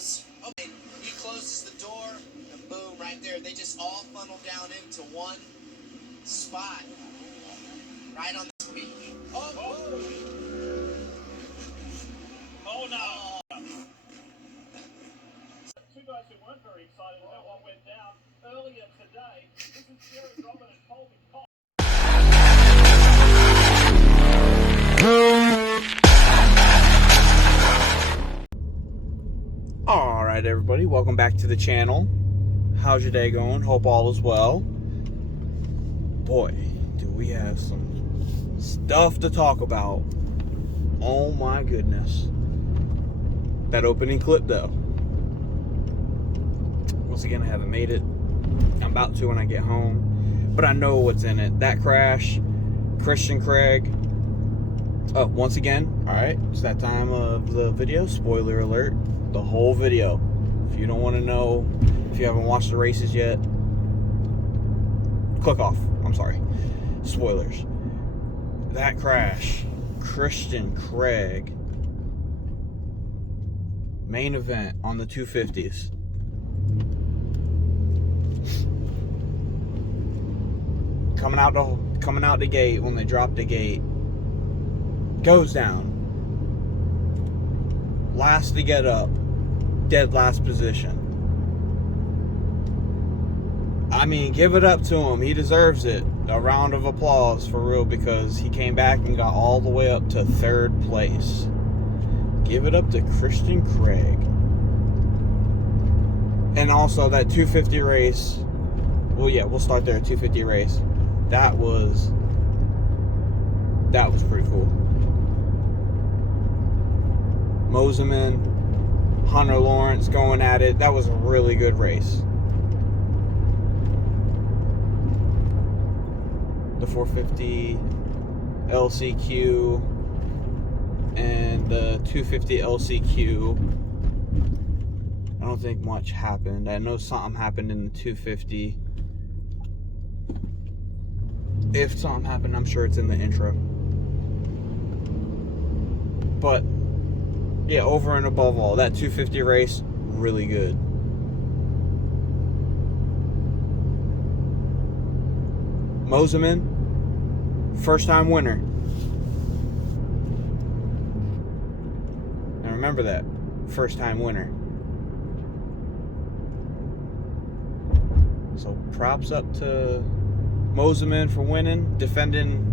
goes, okay, he closes the door, and boom, right there. They just all funnel down into one spot, right on this peak. Oh, whoa. Oh no! Two guys who weren't very excited about what went down earlier today. This is Jared Robin and Colby Cox. Alright everybody, welcome back to the channel. How's your day going? Hope all is well. Boy, do we have some stuff to talk about. Oh my goodness. That opening clip though. Once again, I haven't made it. I'm about to when I get home. But I know what's in it. That crash, Christian Craig. Oh, once again, alright, it's that time of the video. Spoiler alert. The whole video. If you don't want to know, if you haven't watched the races yet, click off. I'm sorry. Spoilers. That crash, Christian Craig, main event on the 250s. Coming out the gate, when they drop the gate, goes down. Last to get up, dead last position. I mean, give it up to him. He deserves it. A round of applause for real, because he came back and got all the way up to third place. Give it up to Christian Craig. And also that 250 race. Well, yeah, we'll start there. 250 race. That was pretty cool. Moseman, Hunter Lawrence going at it. That was a really good race. The 450 LCQ and the 250 LCQ. I don't think much happened. I know something happened in the 250. If something happened, I'm sure it's in the intro. But yeah, over and above all, that 250 race, really good. Moseman, first time winner. Now remember that, first time winner. So props up to Moseman for winning, defending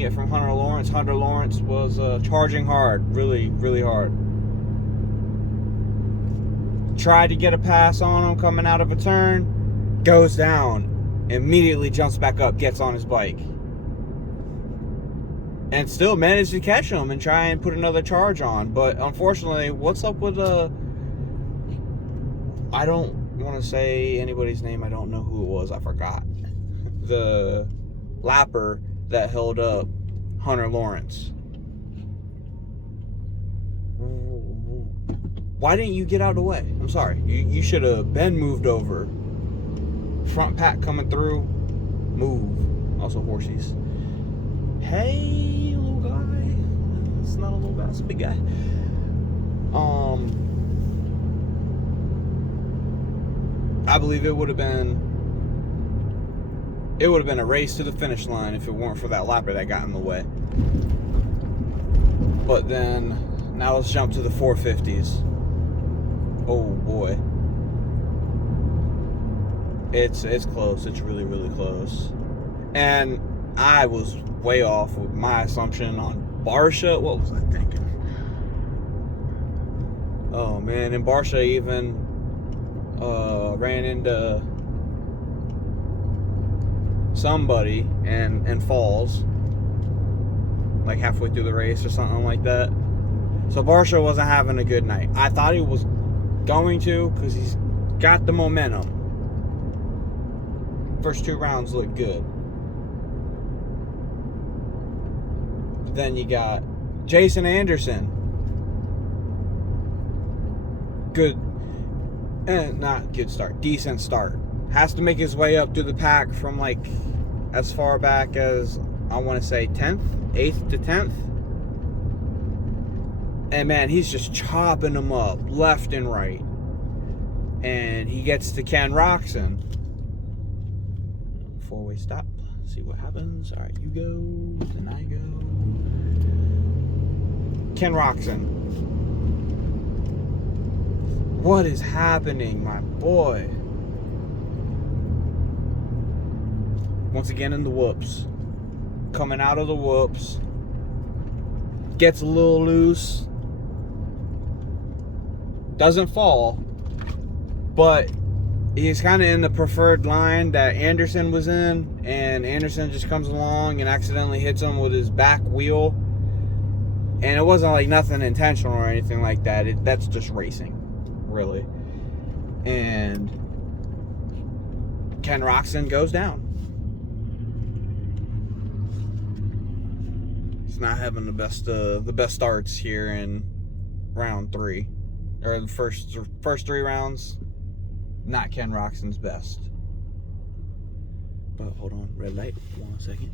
it from Hunter Lawrence. Hunter Lawrence was charging hard, really, really hard. Tried to get a pass on him coming out of a turn, goes down, immediately jumps back up, gets on his bike, and still managed to catch him and try and put another charge on. But unfortunately, what's up with I don't want to say anybody's name. I don't know who it was. I forgot. The lapper that held up Hunter Lawrence. Why didn't you get out of the way? I'm sorry. You should have been moved over. Front pack coming through. Move. Also horsies. Hey, little guy. It's not a little guy. It's a big guy. I believe it would have been a race to the finish line if it weren't for that lapper that got in the way. But then, now let's jump to the 450s. Oh boy. It's close. It's really, really close. And I was way off with my assumption on Barsha. What was I thinking? Oh man, and Barsha even ran into somebody and falls like halfway through the race or something like that. So Barsha wasn't having a good night. I thought he was going to, because he's got the momentum. First two rounds look good. But then you got Jason Anderson. Good, not good start, decent start. Has to make his way up through the pack from like as far back as, I want to say 10th, 8th to 10th. And man, he's just chopping them up left and right. And he gets to Ken Roxon. 4-way stop. See what happens. All right, you go, then I go. Ken Roxon. What is happening, my boy? Once again in the whoops. Coming out of the whoops. Gets a little loose. Doesn't fall. But he's kind of in the preferred line that Anderson was in. And Anderson just comes along and accidentally hits him with his back wheel. And it wasn't like nothing intentional or anything like that. That's just racing. Really. And Ken Roxon goes down. He's not having the best starts here in round 3, or the first 3 rounds. Not Ken Roxon's best. But hold on, red light. 1 second.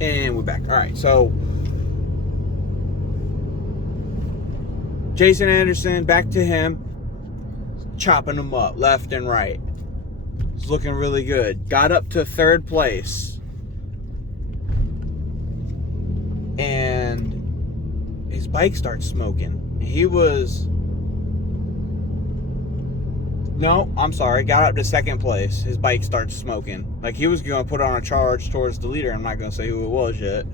And we're back. All right, so Jason Anderson, back to him, chopping them up left and right. It's looking really good. Got up to 3rd place. And his bike starts smoking. He was... No, I'm sorry. Got up to 2nd place. His bike starts smoking. Like, he was going to put on a charge towards the leader. I'm not going to say who it was yet.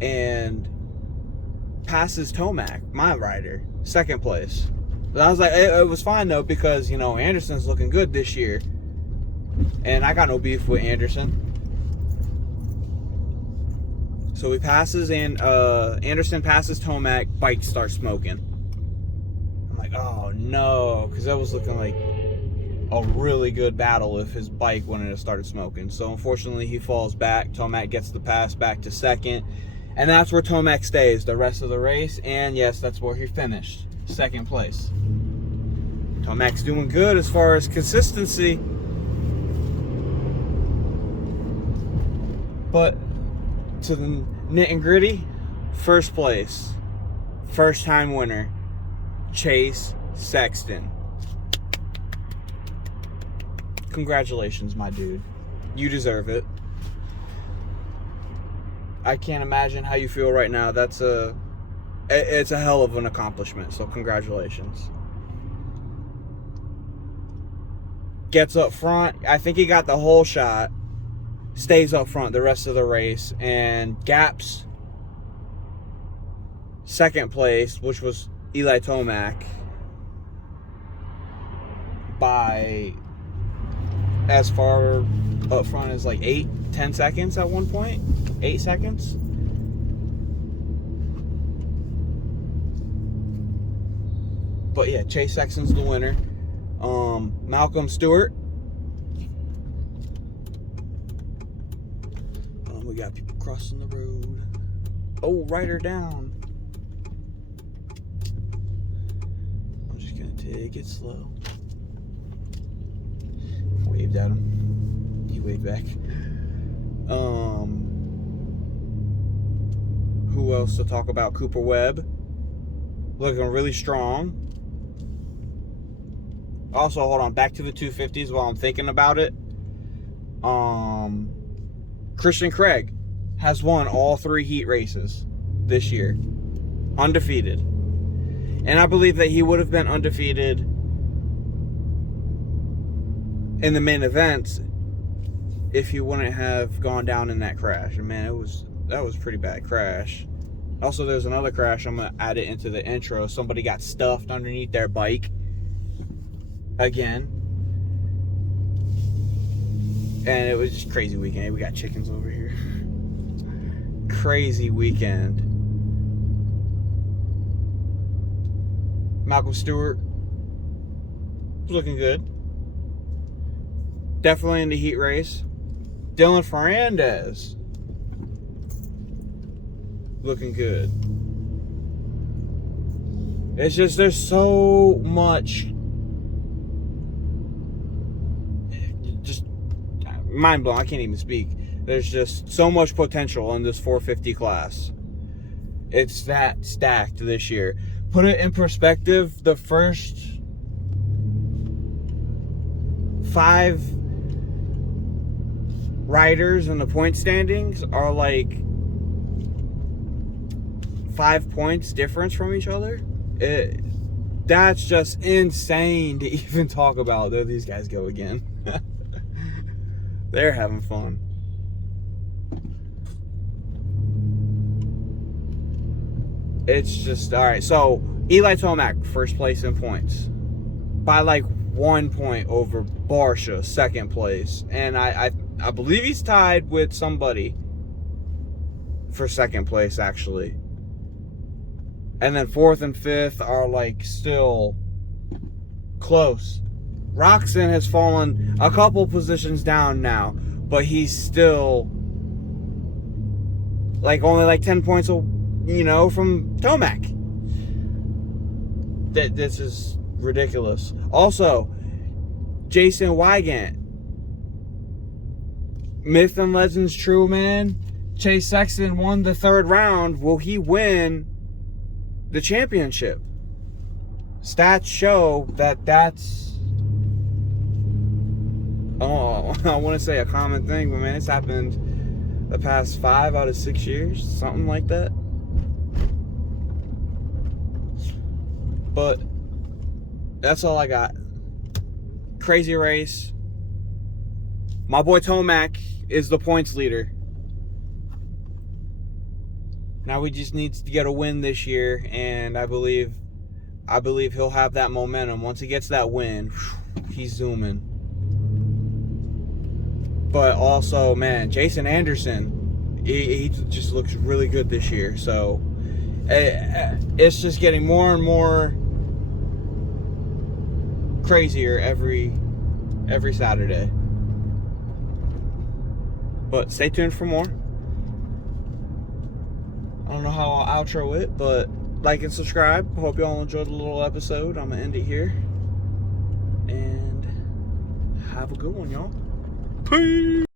And passes Tomac, my rider, 2nd place. But I was like, it was fine though, because, you know, Anderson's looking good this year. And I got no beef with Anderson. So he passes, and Anderson passes Tomac, bike starts smoking. I'm like, oh no, because that was looking like a really good battle if his bike wouldn't have started smoking. So unfortunately he falls back. Tomac gets the pass back to 2nd. And that's where Tomac stays the rest of the race. And yes, that's where he finished. 2nd place. Tomac's doing good as far as consistency. But to the nit and gritty, 1st place. 1st time winner. Chase Sexton. Congratulations, my dude. You deserve it. I can't imagine how you feel right now. It's a hell of an accomplishment, so congratulations. Gets up front. I think he got the whole shot. Stays up front the rest of the race and gaps 2nd place, which was Eli Tomac, by as far up front as like 8-10 seconds at one point. 8 seconds. But yeah, Chase Sexton's the winner. Malcolm Stewart. We got people crossing the road. Oh, rider down. I'm just gonna take it slow. Waved at him. He waved back. Who else to talk about? Cooper Webb. Looking really strong. Also, hold on. Back to the 250s while I'm thinking about it. Christian Craig has won all 3 heat races this year. Undefeated. And I believe that he would have been undefeated in the main events if he wouldn't have gone down in that crash. And man, that was a pretty bad crash. Also, there's another crash. I'm going to add it into the intro. Somebody got stuffed underneath their bike. Again. And it was just crazy weekend. We got chickens over here. Crazy weekend. Malcolm Stewart looking good. Definitely in the heat race. Dylan Ferrandez looking good. It's just there's so much just mind blown. I can't even speak. There's just so much potential in this 450 class. It's that stacked this year. Put it in perspective, the first 5 riders in the point standings are like 5 points difference from each other. That's just insane to even talk about. There these guys go again. They're having fun. It's just, all right. So Eli Tomac, first place in points by like 1 point over Barsha, second place. And I believe he's tied with somebody for second place, actually. And then 4th and 5th are like still close. Roxon has fallen a couple positions down now, but he's still like only like 10 points, you know, from Tomac. This is ridiculous. Also, Jason Wygant, myth and legends true, man. Chase Sexton won the 3rd round. Will he win the championship? Stats show that's, oh, I want to say a common thing, but man, it's happened the past 5 out of 6 years, something like that. But that's all I got. Crazy race. My boy Tomac is the points leader. Now we just need to get a win this year, and I believe he'll have that momentum. Once he gets that win, he's zooming. But also, man, Jason Anderson, he just looks really good this year. So it's just getting more and more crazier every Saturday. But stay tuned for more. I don't know how I'll outro it, but like and subscribe. Hope you all enjoyed the little episode. I'm gonna end it here. And have a good one, y'all. Peace.